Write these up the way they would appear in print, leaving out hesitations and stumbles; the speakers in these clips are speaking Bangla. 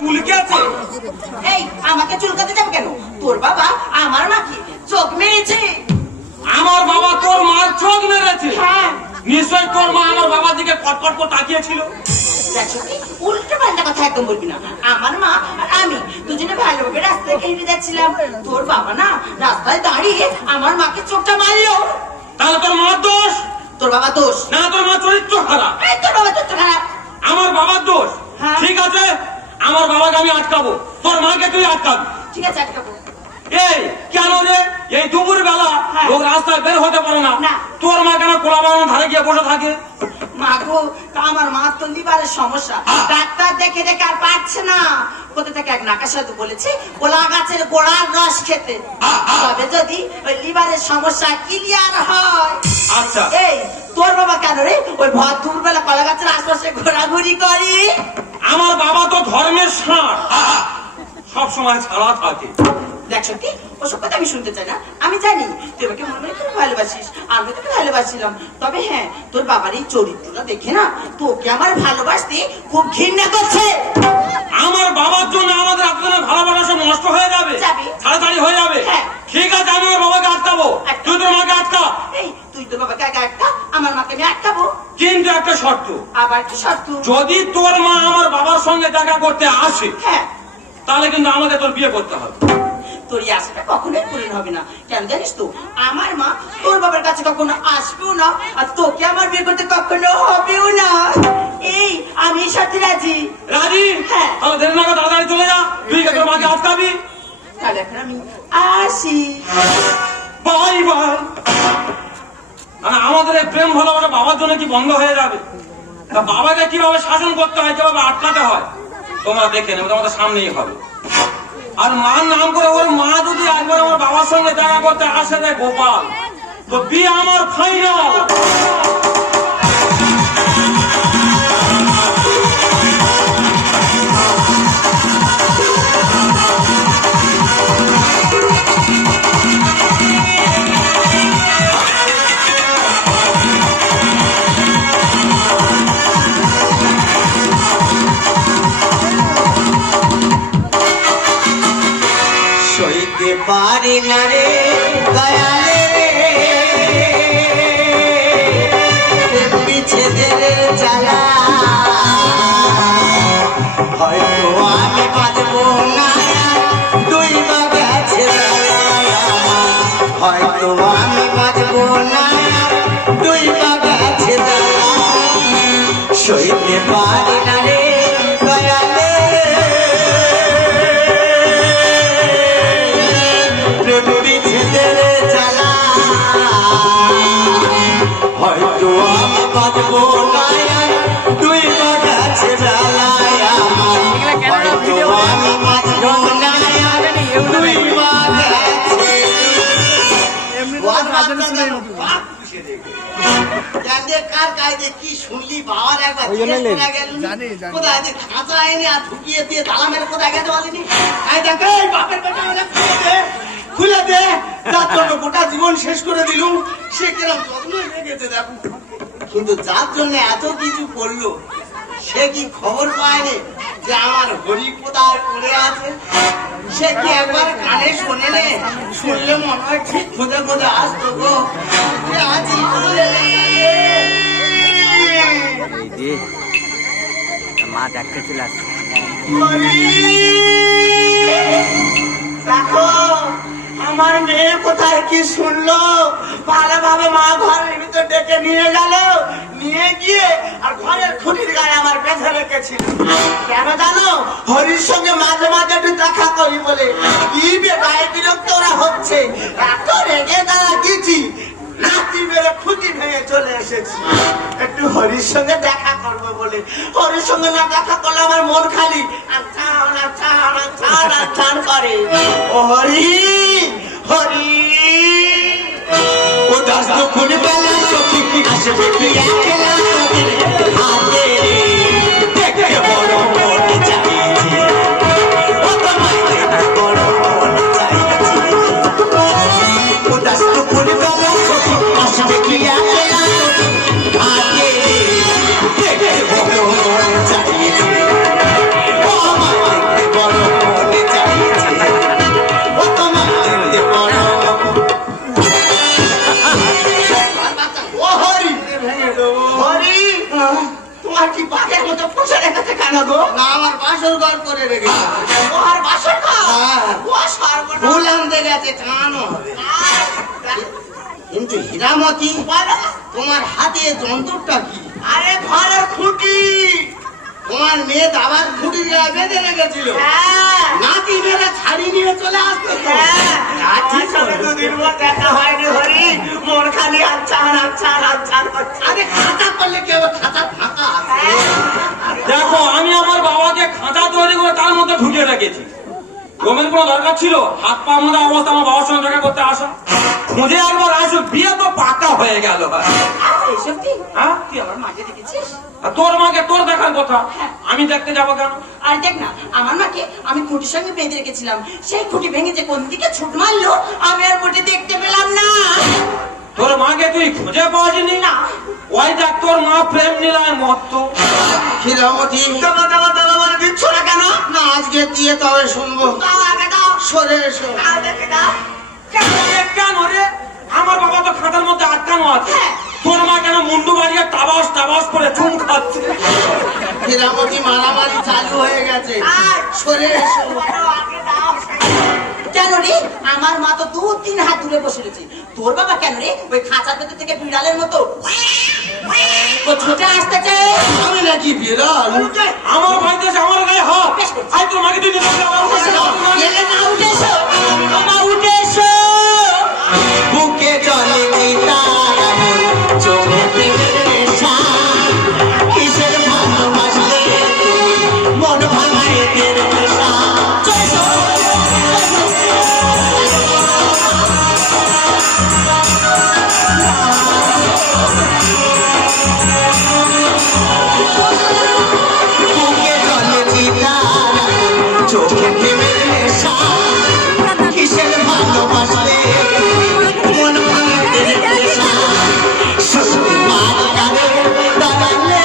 চুলকেছে? এই আমাকে চুলকাতে যাবে কেন? তোর বাবা আমার মাকে চোখ মেরেছে। আমার বাবা তোর মার চোখ মেরেছে? হ্যাঁ। নিশ্চয় তোর মা আমার বাবার দিকে কটকট করে তাকিয়েছিল। উল্টো পাল্টা কথা একদম বলবি না। আমার মা আর আমি দুজনে ভালোভাবে রাস্তায় হেঁটে যাচ্ছিলাম, তোর বাবা না রাস্তায় দাঁড়িয়ে আমার মাকে চোখটা মারলো। তাহলে তোর মার দোষ? তোর বাবা দোষ না, তোর মা চরিত্র খারাপ। এই তোর বাবা চরিত্র খারাপ। আমার বাবার দোষ? হ্যাঁ। ঠিক আছে, আমার বাবাকে আমি আটকাবো, তোর মাকে তুই আটকাবি। ঠিক আছে, আটকাবো। এই কেন রে এই দুপুর বেলা হ্যাঁ। লোক রাস্তায় বের হতে পারে না, না। তোর মা কেন কোলা বাগানের ধারে গিয়ে বসে থাকে? মা গো, আমার মা তো লিভারের সমস্যা, ডাক্তার দেখে দেখে আর পাচ্ছে না। কোথা থেকে এক নাকা সাধু বলেছে কোলা গাছের গোড়ার রস খেতে, তবে যদি ওই লিভারের সমস্যা ক্লিয়ার হয়। আচ্ছা, এই তোর বাবা কেন রে ওই ভর দুপুরবেলা কলা গাছের আশপাশে ঘোরাঘুরি করি? আমার বাবা তো ধর্মের ষাঁড়, সব সময় ছাড়া থাকে। দেখ সত্যি ওসব কথা আমি শুনতে চাই না। আমি জানি তুই আমাকে মনে মনে খুব ভালোবাসিস, আমি তোকে ভালোবাসিলাম। তবে হ্যাঁ, তোর বাবার এই চরিত্রটা দেখে না তোকে আমার ভালোবাসতে খুব ঘৃণা করছে। আমার বাবার জন্য আমাদের আপনাদের ভালোবাসা সব নষ্ট হয়ে যাবে, যাবে। তাড়াতাড়ি হয়ে যাবে। হ্যাঁ। ঠিক আছে, আমি আমার বাবাকে আটকাবো, তুই তোর মাকে আটকা। এই তুই তোর বাবাকে আগে আটকা, আমার মাকে আমি আটকাবো। কিন্তু একটা শর্ত, আবার কি শর্ত? যদি তোর মা আমার বাবার সঙ্গে দেখা করতে আসে, হ্যাঁ, তাহলে কিন্তু আমাকে তোর বিয়ে করতে হবে। তোর এই আশাটা কখনোই পূরণ হবে না। কেন জানিস তো, আমার মা তোর বাবার কাছে কখনো আসবেও না, আর তোকে আমার বিয়ে করতে কখনো হবেও না। এই আমি এই সাথে রাজি। রাজি? হ্যাঁ। তাহলে দেরি না করে তাড়াতাড়ি চলে যা, তুই তোর মাকে আটকাবি। তাহলে এখন আমি আসি। Bye bye. মানে আমাদের এই প্রেম ভালোবাসা বাবার জন্য কি বন্ধ হয়ে যাবে? তা বাবাকে কিভাবে শাসন করতে হয়, কিভাবে আটকাতে হয় তোমরা দেখে নেবে, তোমাদের সামনেই হবে। আর মার নাম করে ওর মা যদি একবার আমার বাবার সঙ্গে দেখা করতে আসে রে গোপাল, তো বিয়ে আমার ফাইনাল। সইতে পারি না রে দয়ালে বিচ্ছেদের জ্বালা, হয়তো আমি বাঁচবো না, দুই মা গেছে হয়তো আমি বাঁচবো না, দুই মা গেছে সইতে পারি না রে দয়ালে হয়তো আমি বাঁচবো না, দুই মা গেছে বেলায় হয়তো আমি বাঁচবো না, দুই মা গেছে। কার কায়দে কি শুনলি বাবার একবার কোথায় খাঁচা এনে আর ঢুকিয়ে দিয়ে তালা মেরে কোথায় গেছে বলেনি? বাপের বেটা খুলে দে, তার জন্য গোটা জীবন শেষ করে দিলুম, সে কিরম যত্ন লেগেছে দেখো। কিন্তু যার জন্য এত কিছু করলো সে কি খবর পায়নি যে আমার হরি কোথায় পড়ে আছে? সে কি একবার কানে শোনে নে? শুনলে মনে হয় ঠিক খুঁজে খুঁজে আসতো গো। মা দেখতে চলে আসছে। দেখো আমার মেয়ে কোথায় কি শুনলো, ভালোভাবে মা ঘরের ভিতর ডেকে নিয়ে গেল, নিয়ে গিয়ে আর ঘরের খুঁটির গায়ে আমার বেঁধে রেখেছিল। কেন জানো? হরির সঙ্গে মাঝে মাঝে একটু দেখা করি বলে। কি বেগায় বিরক্ত ওরা হচ্ছে, এত রেগে দাঁড়া গেছি, নাতি মেরে খুঁটি ভেঙে চলে এসেছি একটু হরির সঙ্গে দেখা করবো বলে। হরির সঙ্গে না দেখা করলে আমার মন খালি টান করে। ও হরি হরি, ও দাস যখন বেলা সখী আসবে কি একলা হাতে দেখে বড় মন চাইছে, ও তোমায় দেখে বড় মন চাইছে। ও দাস যখন বেলা সখী আসবে কি একলা হাতে দেখে বড় মন চাইছে, ও আমায় কেন গো? না আমার বাসর ঘর করে রেখেছে। ও আর বাসর ঘর? হ্যাঁ। ও সর্বনাশ। ভুল আনতে গেছে, টানো হবে। কিন্তু হীরামতি, বলো। তোমার হাতে যন্ত্রটা কি? আরে ঘরের খুঁটি। তোমার মেয়ে দাবার খুঁটির গায়ে বেঁধে রেখেছিল। হ্যাঁ। নাতি মেয়েরা ছাড়ি নিয়ে চলে আসতো তো। হ্যাঁ। নাতি আমার সঙ্গে দুদিন পর দেখা হয়নি হরি। মন খালি আচ্ছান আচ্ছান আচ্ছান করছে। আরে খাতা করলে কি হবে? খাতা ফাঁকা আছে। দেখো আমি আমার বাবাকে খাঁচা তৈরি করে তার মধ্যে ঢুকিয়ে রেখেছি। রোমের কোনো দরকার ছিল? হাত পা মোটা অবস্থা আমার বাবার সঙ্গে দেখা করতে আসা। খুঁজে একবার আসো, বিয়ে তো পাকা হয়ে গেল। এইসব কি? হ্যাঁ, তুই আমার মাকে দেখেছিস? আর তোর মাকে তোর দেখার কথা, আমি দেখতে যাবো কেন? আর দেখ না, আমার মাকে আমি খুঁটির সঙ্গে বেঁধে রেখেছিলাম, সেই খুঁটি ভেঙে যে কোন দিকে ছুট মারলো আমি আর মোটে দেখতে পেলাম না। তোর মাকে তুই খুঁজে পাওয়াছিনি? না। ওই দেখ তোর মা প্রেম নিলায় মত্ত। হীরামতি, দাও দাও দাও মানে দিচ্ছ না কেন? না আজকে দিয়ে তবে শুনবো। দাও আগে দাও। সরে এসো। দাও দেখে দাও। কেন রে? আমার বাবা তো খাতার মধ্যে আটকানো আছে। তোর মা কেন মুন্ডু বাড়িয়ে টাবাস টাবাস করে চুন খাচ্ছে? হীরামতি, মারামারি চালু হয়ে গেছে। আর সরে এসো। দাও আগে দাও। কেন রে? আমার মা তো 2-3 হাত দূরে বসে রয়েছে। তোর বাবা কেন রে ওই খাঁচার ভেতর থেকে বিড়ালের মতো ও ছুটে আসতেছে? আমি নাকি বিড়াল? আমার বাড়িতে এসে আমার গায়ে হাত। আই তোর মাকে তুই নিয়ে যাবি, আমার কাছে যাবি না। এলে না, উঠে এসো, মামা উঠে এসো। বুকে জলে চিতার চোখে প্রেমের নেশা, কিসের ভালোবাসলে তুমি মন ভাঙায় এদের নেশা। বুকে জলে চিতার চোখে প্রেমের নেশা, কিসের ভালোবাসলে তুমি মন ভাঙায় এদের নেশা। শ্বশুর বাড়িটারে দাঁড়ালে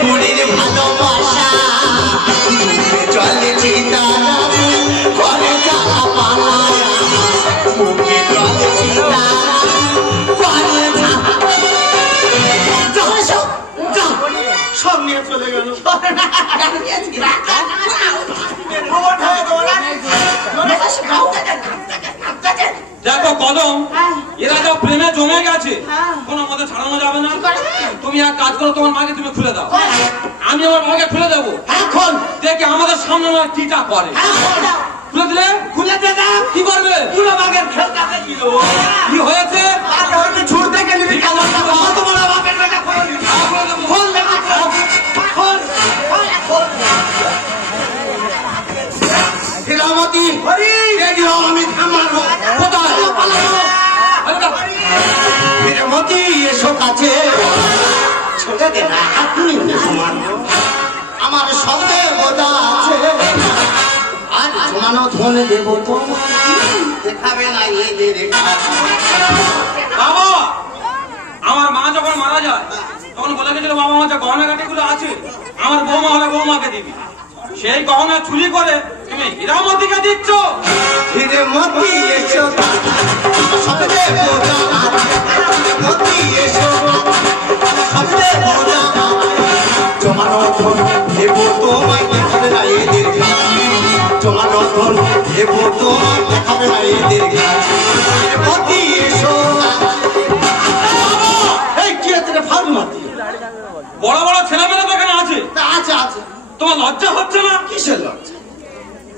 বুড়ির ভালোবাসা, জলে চিতারা করে জ্বালা পালায়া, বুকে জলে চিতারা করে জ্বালা। যাও, যাও, সব নিয়ে চলে গেল। দেখো কদম, এরা যা প্রেমে জমে গেছে, কোনো মতে ছাড়ানো যাবে না। তুমি এক কাজ করো, তোমার মাকে তুমি খুলে দাও। আমি আমার মাকে খুলে দেবো। এখন দেখে আমাদের সামনে নয় টিটা করে। খুলে দিলে খুলে দে না, কি করবে? পুরো বাগের খেলটাকে দিল। কি হয়েছে? ছুট দেখে নিবি কেমন কত বড় বাপের বেটা খোল খোল দেখা খোল খোল খোল। হীরামতি, রেডি হও, আমি থামাবো। কোথায় পালাবো? হীরামতি, এসো কাছে। ছোটে দে না, আপনি সমান আমার সঙ্গে বোঝা আছে। আর জমানো ধন দেব তোমার, দেখাবে না এদের বাবা, আমার মা যখন মারা যায় তখন বলে গেছিল বাবা আমার যে গহনাগাটি গুলো আছে আমার বৌমা হলে বৌমাকে দিবি। সেই গহনা চুরি করে তুমি হীরামতিকে দিচ্ছ। হীরামতি, এসো সঙ্গে বোঝা আছে। হীরামতি, এসো সঙ্গে বোঝা আছে। জমানো ধন দেব তোমায়, দেখাবে না এদের জমানো ধন দেব তোমায়, দেখাবে না এদের হীরামতি, এসো। এই কি হচ্ছে রে? ফার্মাতি বড় বড় ছেলেমেয়েরা তো এখানে আছে, আছে আছে। তোমার লজ্জা হচ্ছে না? কিসের লজ্জা?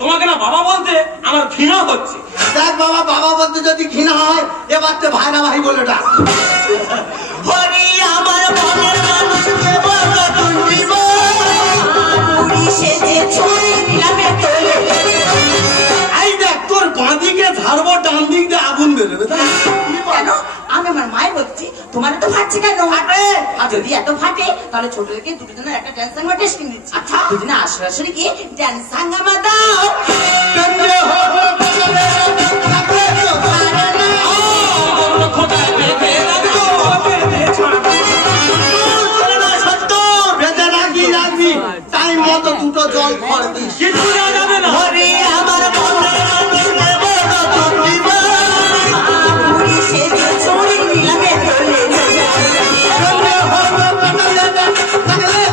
তোমাকে না বাবা বলতে আমার ঘৃণা হচ্ছে। দেখ বাবা, বাবা বলতে যদি ঘৃণা হয় এবার তো ভাইরা ভাই বলে ডাক। হরি আমার মনের মানুষ দেব নতুন জীবন, বুড়ি সেজে ছুরি নিলামে তোলে। এই দেখ তোর বাঁ দিকে ঝাড়বো, ডান দিক দিয়ে আগুন বেরোবে। কেন? আমি আমার মায়ের বলছি তোমার তো ফাটছে কেন? ফাটে। আর যদি এত ফাটে তাহলে ছোট থেকে দুজনের একটা ড্যান্স সাঙ্গা টেস্টিং দিচ্ছি। আচ্ছা, দুজনে আসরাসরি গিয়ে ড্যান্স সাঙ্গামা দাও। খোঁজায় বেঁধে রাখবো, বেঁধে ছাড়বো। বেঁধে রাখবি রাখবি, টাইম মতো দুটো জল খড় দিস। কিছু দেওয়া যাবে না। হরি আমার মনের মানুষ দেব নতুন জীবন, বুড়ি সেজে ছুরি নিলামে তোলে। তাহলে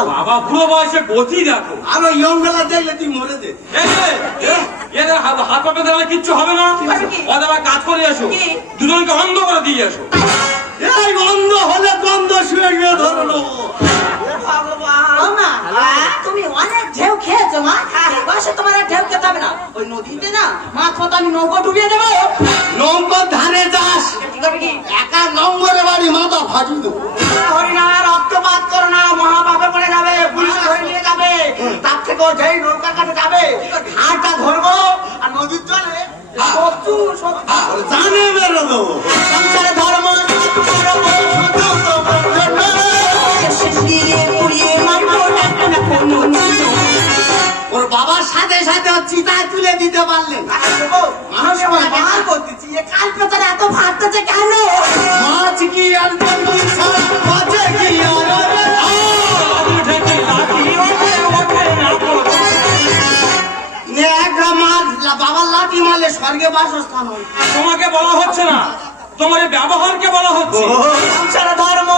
বল বাবা বুড়ো বয়সে গতি দেখো। আরো ইয়ং বেলা দেখলে তুই মরে দে। এদের হাত পা বেঁধে রাখলে কিচ্ছু হবে না। ওদের আবার কাজ করে এসো, দুজনকে অন্ধ করে দিয়ে এসো। এই বন্ধ হলে বন্ধ শুয়ে শুয়ে ধরো নেবো। ও মা, তুমি অনেক ঢেউ খেয়েছো মা। এই বয়সে তোমার আর ঢেউ খেতে হবে না। ওই নদীতে না মাছ মতো আমি নৌকো ডুবিয়ে দেবো। নম্বর ধানে যাস, ঠিক আছে কি? একা নম্বরে বাড়ি মাথা ফাটি দেবো। হরিণা রক্তপাত করো না, মহাপাপে পড়ে যাবে, পুলিশ ধরে নিয়ে যাবে। তার থেকেও যেই নৌকার কাছে যাবে ঘাটটা ধরবো আর নদীর জলে শত্রু জানে বেরো দেবো। সংসারে ধর্ম ওর বাবার সাথে সাথে ওর চিতায় তুলে দিতে পারলেন। বার করতেছি কাল পেছনে এত ফাটতেছে কেন? মাছ কি আর বন্ধু ছাড়া মাছে কি একটা মাছ বাবার লাঠি মারলে স্বর্গে বাসস্থান হয়। তোমাকে বলা হচ্ছে না, তোমার এই ব্যবহারকে বলা হচ্ছে। সংসারে ধর্ম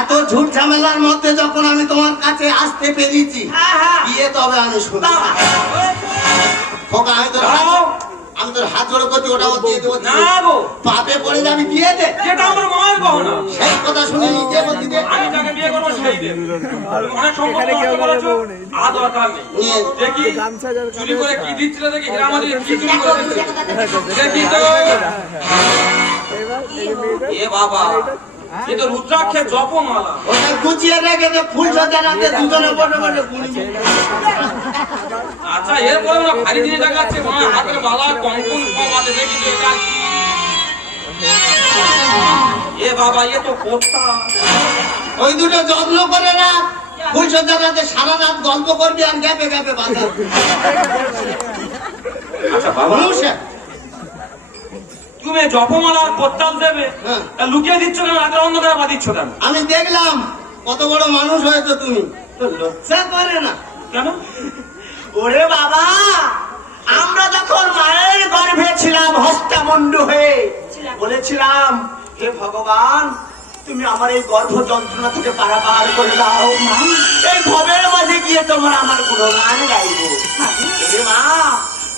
এত ঝুট ঝামেলার মধ্যে যখন আমি তোমার কাছে আসতে পেরেছি, বিয়ে তবে আমি শুনি। আমি তোর হাত জোড়ো করছি, ওটা দিয়ে দেবো। না গো, পাপে পড়ে যাবি, দিয়ে দে। যেটা আমার মায়ের গহনা, সেই কথা শুনে নিজে বলছি দে। আমি যাকে বিয়ে করবো সেই দেব। অনেক সম্পত্তি নষ্ট করেছো, আর দরকার নেই। দেখি চুরি করে কি দিচ্ছিল, দেখি হীরামণি কি চুরি করে দিচ্ছিল। দেখি তো এ বাবা, এ তো রুদ্রাক্ষের জপমালা। ওটা গুছিয়ে রেখে দে, ফুল সজ্জা রাতে দুজনে বসে বসে গুনবি। আচ্ছা, এরপরে না ভারী জিনিস দেখাচ্ছে, মনে হাতের বালা কঙ্কন সব আছে। দেখি তো এটা কি? এ বাবা, এ তো কোথা? ওই দুটো যত্ন করে না, ফুল সজ্জা রাতে সারা রাত গল্প করবি আর গ্যাপে গ্যাপে বাজাবি। আচ্ছা বাবা, তুমি জপমালার কোত্তাল দেবে, হ্যাঁ। তা লুকিয়ে দিচ্ছ কেন? রাতের অন্ধকারে বা দিচ্ছ কেন? আমি দেখলাম কত বড় মানুষ হয়েছো তুমি, তো লজ্জা করে না? কেন? ওরে বাবা, আমরা যখন মায়ের গর্ভে ছিলাম হস্তামন্ডু হয়ে বলেছিলাম, হে ভগবান, তুমি আমার এই গর্ভ যন্ত্রণা থেকে পারাপার করে দাও। এই ভবের মাঝে গিয়ে তোমার আমার গুণগান গাইবো। ওরে মা,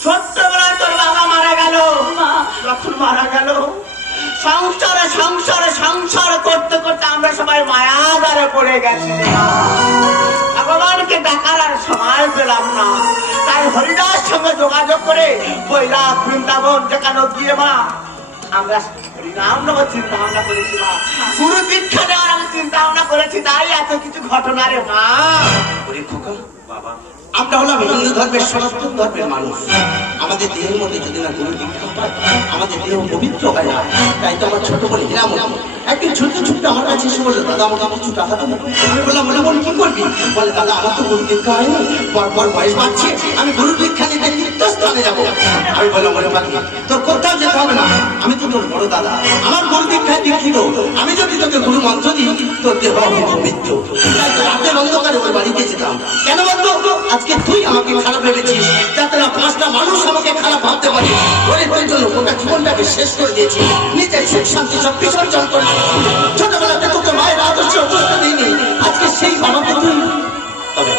ছোট্টবেলায় তোর বাবা মারা গেল, যখন মারা গেল সংসারে সংসারে সংসার করতে করতে আমরা সবাই মায়াগারে পড়ে গেছি। ভগবানকে ডাকার আর সময় পেলাম না, তাই হরিদাস সঙ্গে যোগাযোগ করে বইলা বৃন্দাবন যেখানে গিয়ে মা আমরা হরিনাম নেওয়ার চিন্তা ভাবনা করেছি। মা, গুরু দীক্ষা নেওয়ার আমি চিন্তা ভাবনা করেছি, তাই এত কিছু ঘটনা রে মা। ওরে খোকা, বাবা, আমরা হলাম হিন্দু ধর্মের সনাতন ধর্মের মানুষ। আমাদের দেহের মধ্যে যদি না গুরু দীক্ষা হয়, আমাদের দেহ পবিত্র হয় না। তাই তো আমার ছোট বলে হীরামণি একদিন ছোট্ট ছোট্ট আমার কাছে এসে বললো, দাদা আমাকে কিছু টাকা দেবো। আমি বললাম, বলে বল কি করবি? বলে, দাদা আমার তো গুরু দীক্ষা হয়নি, পর বয়স বাড়ছে, আমি গুরু দীক্ষা নিতে তীর্থস্থানে যাবো। আমি বললাম, বলে বাকি তোর কোথাও যেতে হবে না, আমি তো তোর বড় দাদা, আমার গুরু দীক্ষায় দীক্ষিত। আমি যদি তোকে গুরু মন্ত্র দিই, তোর দেহ হবে পবিত্র। রাতের অন্ধকারে ওই বাড়িতে যেতাম। কেন বলতো? আজকে তুই আমাকে খারাপ ভেবেছিস, যাতে না 5টা মানুষ আমাকে খারাপ ভাবতে পারে। ওই জন্য গোটা জীবনটাকে শেষ করে দিয়েছি, নিজের সুখ শান্তি সব বিসর্জন করে। ছোটবেলাতে তোকে মায়ের আদর্শে অবস্থা দিইনি, আজকে সেই বাবাকে তুই তবে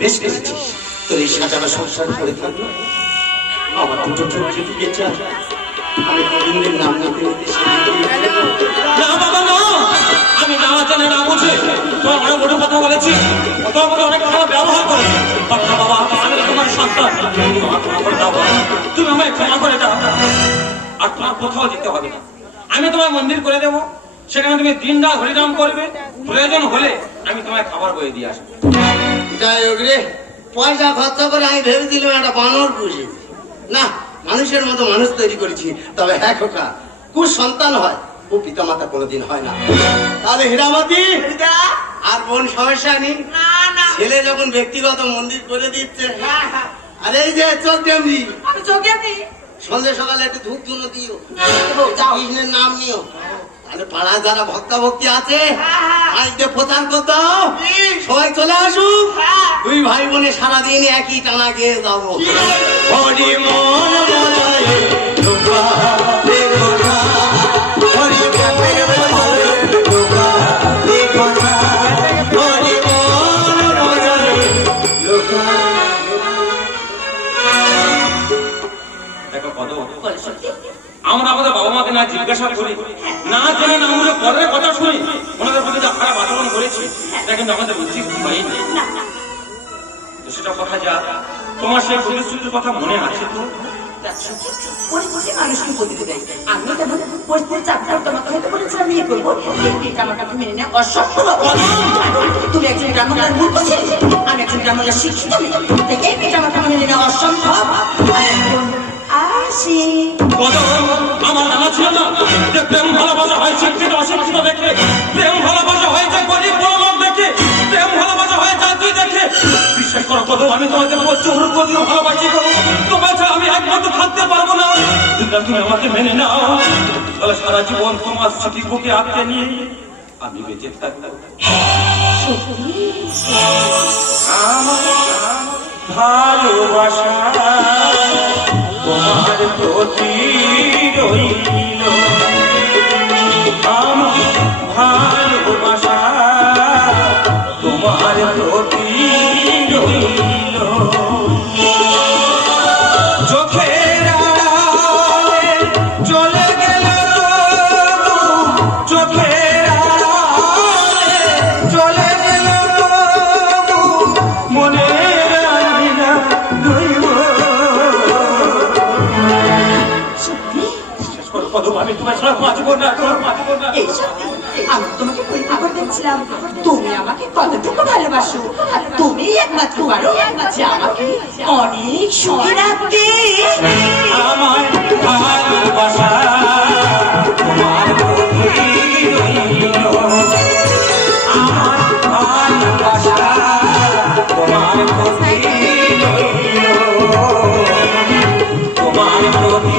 বেশ করেছিস। তোর এই সাজানো সংসার করে থাকবে, আমার দুটো চোখ যদি বেঁচে আছে, আমি গোবিন্দের নাম নিতে নিতে না বাবা না, আমি না জানি না বুঝে তোমার অনেক বড় কথা বলেছি, তোমার মধ্যে অনেক খারাপ ব্যবহার করেছি। না বাবা, আমি তোমার সন্তান, তোমার ক্ষমা করে দাও, তুমি আমায় ক্ষমা করে দাও। আর তোমার কোথাও যেতে হবে না, আমি তোমার মন্দির করে দেবো, সেখানে তুমি দিন রাত হরিনাম করবে, প্রয়োজন হলে আমি তোমায় খাবার বয়ে দিয়ে আসবো। যাই হোক রে, পয়সা খরচা করে আমি ভেবেছিলাম একটা বানর পুষি। না, মানুষের মতো মানুষ তৈরি করেছি। তবে হ্যাঁ খোকা, কুসন্তান হয় ও পিতা মাতা কোনোদিন হয় না। তাহলে হীরামতি দিদা, আর বোন সমস্যা নেই, না না, ছেলে যখন ব্যক্তিগত মন্দির করে দিচ্ছে। হ্যাঁ হ্যাঁ, আর এই যে চোখ দেবনি, আমি চোখে আপনি সন্ধ্যে সকালে একটু ধূপ ধুনো দিও, যাও। কৃষ্ণের নাম নিও। তাহলে পাড়ায় যারা ভক্তা ভক্তি আছে হ্যাঁ। আজকে প্রচার করতে দাও, সবাই চলে আসুক। হ্যাঁ। দুই ভাই বোনে সারাদিন একই টানা গিয়ে যাবো। হরি মন বলায় ঢোকা রে ঢোকা, হরি মন বলায় ঢোকা রে ঢোকা, হরি মন বলায় ঢোকা। দেখো কত বলে সত্যি আমরা আমাদের বাবা মাকে না জিজ্ঞাসা করি, না জেনে না আমরা পরের কথা শুনি, ওনাদের প্রতি যা খারাপ আচরণ করেছি এটা কিন্তু আমাদের উচিত হয়নি। তো সেটা কথা যা, তোমার সেই প্রতিশ্রুতির কথা মনে আছে তো? কোটি কোটি মানুষকে বলতে দেয়। আমি তেমন পরিস্থিতির চাপ তোমাকে হয়তো বলেছিলাম বিয়ে করবো, এটা আমাকে আপনি মেনে নেওয়া অসম্ভব। তুমি একজন গ্রামবাংলার মূর্খ ছেলে, আমি একজন গ্রামবাংলার শিক্ষিত মেয়ে, থেকে এটা আমাকে মেনে নেওয়া অসম্ভব। আসি আমার জানা ছিল না যে প্রেম ভালোবাসা হয় শিক্ষিত অশিক্ষিত দেখে, প্রেম ভালোবাসা হয় যে গরিব বড়লোক দেখে, প্রেম ভালোবাসা হয় জাতি দেখে। বিশ্বাস করো কত, আমি তোমাকে প্রচুর প্রচুর ভালোবাসি গো, তোমার ছাড়া আমি একমাত্র থাকতে পারবো না। যদি তুমি আমাকে মেনে নাও তাহলে সারা জীবন তোমার স্মৃতি বুকে আঁকড়ে নিয়ে আমি বেঁচে থাকবো। আমার ভালোবাসা তোমার প্রতি রইল, আমার ভালোবাসা তোমার প্রতি রইল। চোখের আড়ালে চলে গেল তবু, চোখের আড়ালে চলে গেল তবু, মনের আঙিনা রইব। আমি তোমার ছাড়া বাঁচবো না, বাঁচবো না। এই সত্যি, আমি তোমাকে পরীক্ষা করে দেখছিলাম তুমি আমাকে কতটুকু ভালোবাসো, আর তুমি একমাত্র পারো যে আমাকে অনেক সুখী রাখতে। আমার ভালোবাসা তোমার প্রতি রইল, আমার ভালোবাসা তোমার প্রতি রইল, তোমার প্রতি